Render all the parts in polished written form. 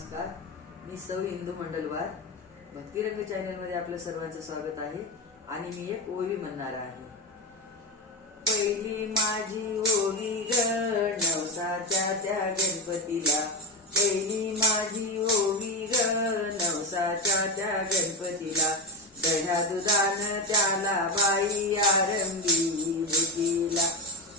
नमस्कार, मी सौ इंदू मंडलवार. भक्तिरंग चॅनलमध्ये आपलं सर्वांचं स्वागत आहे. आणि मी एक ओवी म्हणणार आहे. पहिली माझी ओवी ग नवसाच्या त्या गणपतीला, पहिली माझी ओवी ग नवसाच्या त्या गणपतीला, दह्या दुधानं त्याला बाई आरंभी भेटीला,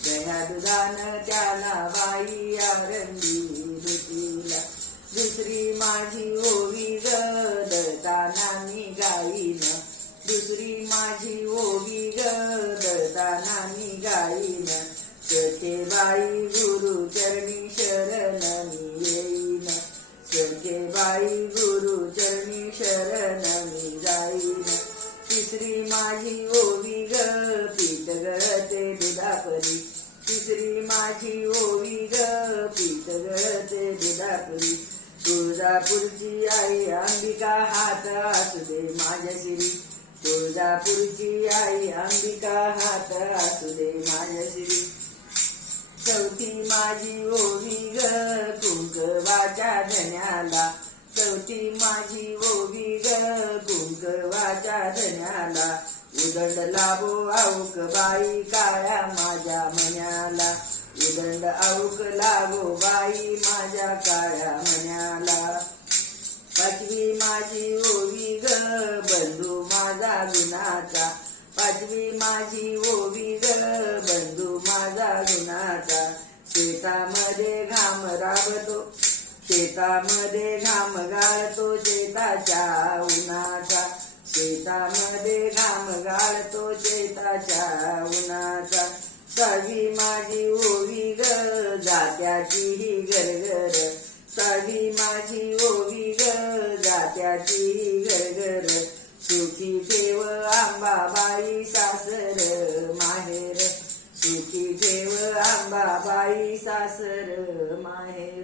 दह्या दुधानं त्याला बाई आरंभी भेटीला. दुसरी माझी ओवी ग दळताना मी गाईन, दुसरी माझी ओवी ग दळताना मी गाईन, सखे बाई गुरु चरणी शरण मी येईन, सखे बाई गुरु चरणी शरण मी जाईन. तिसरी माझी ओवी ग पीठ गळते दुधापरी, तिसरी माझी ओवी ग पीठ गळते दुधापरी, तुळजापूरची आई अंबिका हात असू दे माझ्या शिरी, तुळजापूरची आई अंबिका हात असू दे माझ्या शिरी. चौथी माझी ओवी ग कुंकवाच्या धन्याला, चौथी माझी ओवी ग कुंकवाच्या धन्याला, उदंड लाभो आऊक बाई काळ्या माझ्या मन्याला, उदंड आऊक लाभो बाई माझ्या काळ्या मन्याला. पाचवी माझी ओवी ग बंधू माझा गुणाचा, पाचवी माझी ओवी ग बंधू माझा गुणाचा, शेतामध्ये घाम राबतो, शेतामध्ये घाम गाळतो शेताच्या उन्हाचा, शेतामध्ये घाम गाळतो शेताच्या उन्हाचा. सहावी माझी ओवी ग जात्याची ही गरगर, सहावी माझी ओवी ग जात्याची ही गरगर, सुखी ठेव आंबाबाई सासर माहेर, सुखी ठेव आंबाबाई सासर माहेर.